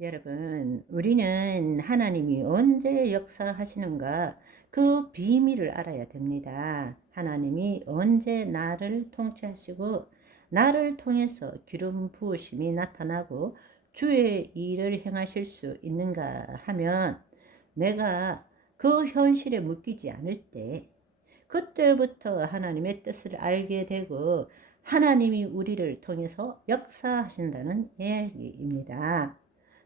여러분, 우리는 하나님이 언제 역사하시는가 그 비밀을 알아야 됩니다. 하나님이 언제 나를 통치하시고 나를 통해서 기름 부으심이 나타나고 주의 일을 행하실 수 있는가 하면 내가 그 현실에 묶이지 않을 때 그때부터 하나님의 뜻을 알게 되고 하나님이 우리를 통해서 역사하신다는 이야기입니다.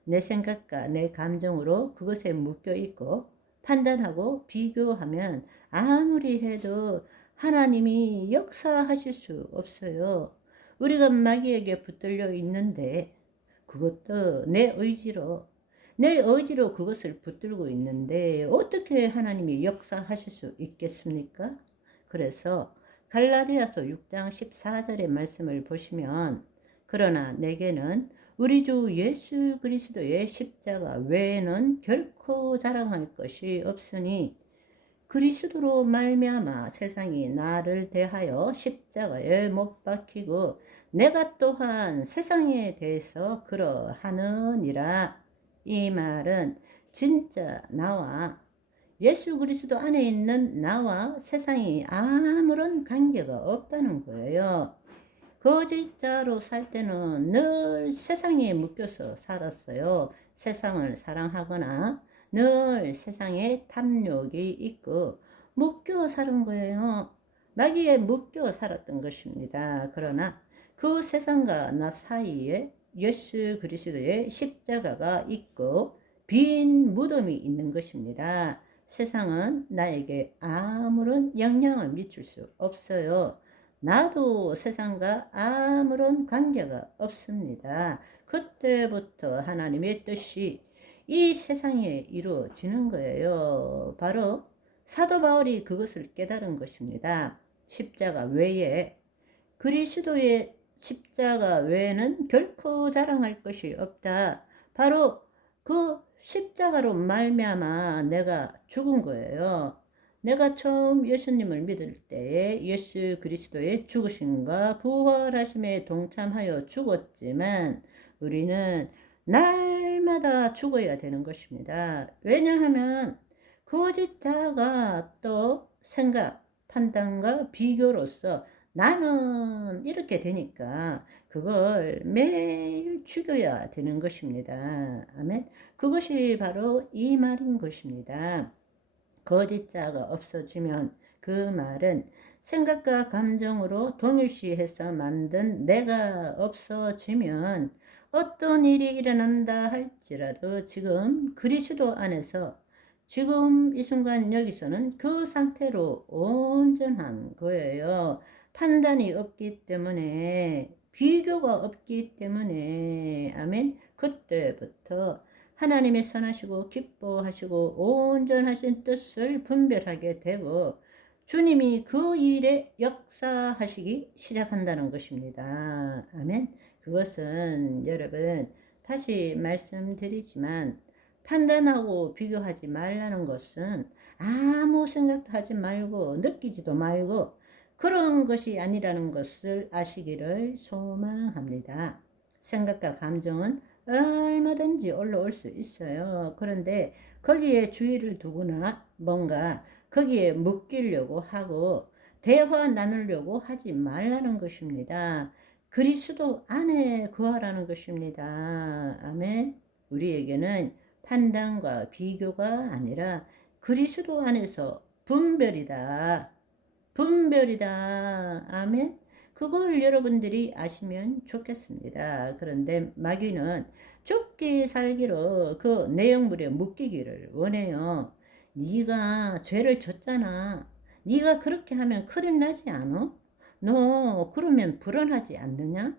내 생각과 내 감정으로 그것에 묶여 있고 판단하고 비교하면 아무리 해도 하나님이 역사하실 수 없어요. 우리가 마귀에게 붙들려 있는데 그것도 내 의지로 그것을 붙들고 있는데 어떻게 하나님이 역사하실 수 있겠습니까? 그래서 갈라디아서 6장 14절의 말씀을 보시면 그러나 내게는 우리 주 예수 그리스도의 십자가 외에는 결코 자랑할 것이 없으니 그리스도로 말미암아 세상이 나를 대하여 십자가에 못 박히고 내가 또한 세상에 대해서 그러하느니라. 이 말은 진짜 나와 예수 그리스도 안에 있는 나와 세상이 아무런 관계가 없다는 거예요. 거짓자로 살 때는 늘 세상에 묶여서 살았어요. 세상을 사랑하거나 늘 세상에 탐욕이 있고 묶여 사는 거예요. 마귀에 묶여 살았던 것입니다. 그러나 그 세상과 나 사이에 예수 그리스도의 십자가가 있고 빈 무덤이 있는 것입니다. 세상은 나에게 아무런 영향을 미칠 수 없어요. 나도 세상과 아무런 관계가 없습니다. 그때부터 하나님의 뜻이 이 세상에 이루어지는 거예요. 바로 사도 바울이 그것을 깨달은 것입니다. 십자가 외에 그리스도의 십자가 외에는 결코 자랑할 것이 없다. 바로 그 십자가로 말미암아 내가 죽은 거예요. 내가 처음 예수님을 믿을 때에 예수 그리스도의 죽으심과 부활하심에 동참하여 죽었지만 우리는 날마다 죽어야 되는 것입니다. 왜냐하면 거짓자가 또 생각, 판단과 비교로서 나는 이렇게 되니까 그걸 매일 죽여야 되는 것입니다. 아멘. 그것이 바로 이 말인 것입니다. 거짓자가 없어지면 그 말은 생각과 감정으로 동일시해서 만든 내가 없어지면 어떤 일이 일어난다 할지라도 지금 그리스도 안에서 지금 이 순간 여기서는 그 상태로 온전한 거예요. 판단이 없기 때문에 비교가 없기 때문에 아멘. 그때부터 하나님의 선하시고 기뻐하시고 온전하신 뜻을 분별하게 되고 주님이 그 일에 역사하시기 시작한다는 것입니다. 아멘. 그것은 여러분 다시 말씀드리지만 판단하고 비교하지 말라는 것은 아무 생각도 하지 말고 느끼지도 말고 그런 것이 아니라는 것을 아시기를 소망합니다. 생각과 감정은 얼마든지 올라올 수 있어요. 그런데 거기에 주의를 두거나 뭔가 거기에 묶이려고 하고 대화 나누려고 하지 말라는 것입니다. 그리스도 안에 거하라는 것입니다. 아멘. 우리에게는 판단과 비교가 아니라 그리스도 안에서 분별이다. 분별이다. 아멘. 그걸 여러분들이 아시면 좋겠습니다. 그런데 마귀는 죽기 살기로 그 내용물에 묶이기를 원해요. 네가 죄를 졌잖아. 네가 그렇게 하면 큰일 나지 않아? 너 그러면 불안하지 않느냐?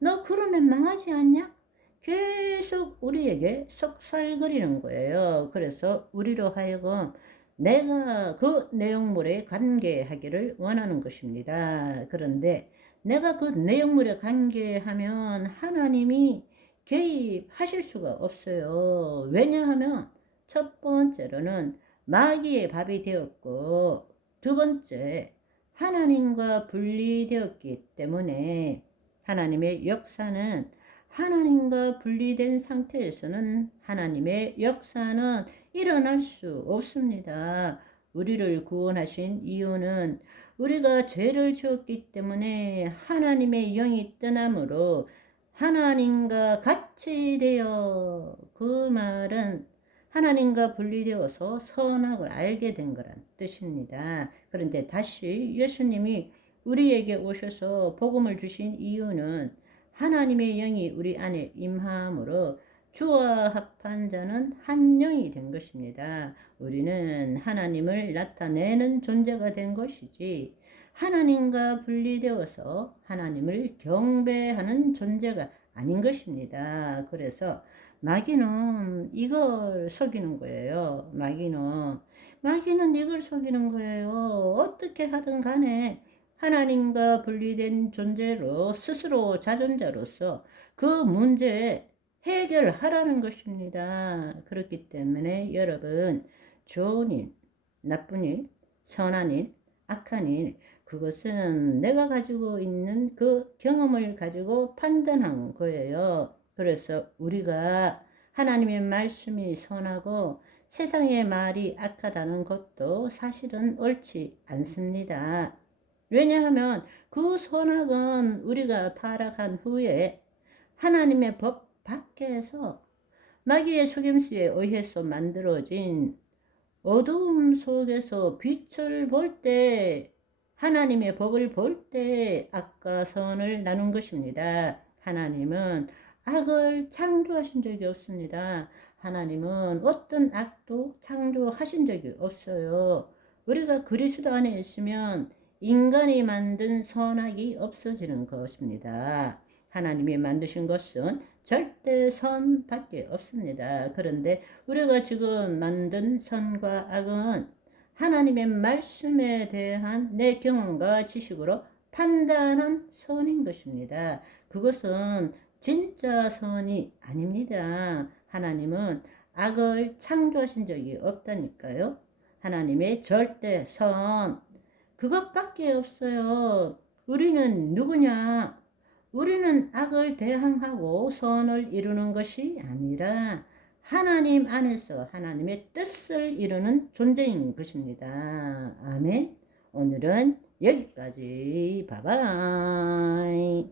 너 그러면 망하지 않냐? 계속 우리에게 속살거리는 거예요. 그래서 우리로 하여금 내가 그 내용물에 관계하기를 원하는 것입니다. 그런데 내가 그 내용물에 관계하면 하나님이 개입하실 수가 없어요. 왜냐하면 첫 번째로는 마귀의 밥이 되었고 두 번째 하나님과 분리되었기 때문에 하나님의 역사는 하나님과 분리된 상태에서는 하나님의 역사는 일어날 수 없습니다. 우리를 구원하신 이유는 우리가 죄를 지었기 때문에 하나님의 영이 떠남으로 하나님과 같이 되어, 그 말은 하나님과 분리되어서 선악을 알게 된 거란 뜻입니다. 그런데 다시 예수님이 우리에게 오셔서 복음을 주신 이유는 하나님의 영이 우리 안에 임함으로 주와 합한 자는 한 영이 된 것입니다. 우리는 하나님을 나타내는 존재가 된 것이지 하나님과 분리되어서 하나님을 경배하는 존재가 아닌 것입니다. 그래서 마귀는 이걸 속이는 거예요. 마귀는 이걸 속이는 거예요. 어떻게 하든 간에 하나님과 분리된 존재로 스스로 자존자로서 그 문제 해결하라는 것입니다. 그렇기 때문에 여러분, 좋은 일, 나쁜 일, 선한 일, 악한 일, 그것은 내가 가지고 있는 그 경험을 가지고 판단한 거예요. 그래서 우리가 하나님의 말씀이 선하고 세상의 말이 악하다는 것도 사실은 옳지 않습니다. 왜냐하면 그 선악은 우리가 타락한 후에 하나님의 법 밖에서 마귀의 속임수에 의해서 만들어진 어두움 속에서 빛을 볼 때, 하나님의 법을 볼 때 악과 선을 나눈 것입니다. 하나님은 악을 창조하신 적이 없습니다. 하나님은 어떤 악도 창조하신 적이 없어요. 우리가 그리스도 안에 있으면 인간이 만든 선악이 없어지는 것입니다. 하나님이 만드신 것은 절대 선밖에 없습니다. 그런데 우리가 지금 만든 선과 악은 하나님의 말씀에 대한 내 경험과 지식으로 판단한 선인 것입니다. 그것은 진짜 선이 아닙니다. 하나님은 악을 창조하신 적이 없다니까요. 하나님의 절대 선, 그것밖에 없어요. 우리는 누구냐? 우리는 악을 대항하고 선을 이루는 것이 아니라 하나님 안에서 하나님의 뜻을 이루는 존재인 것입니다. 아멘. 오늘은 여기까지. 바이바이.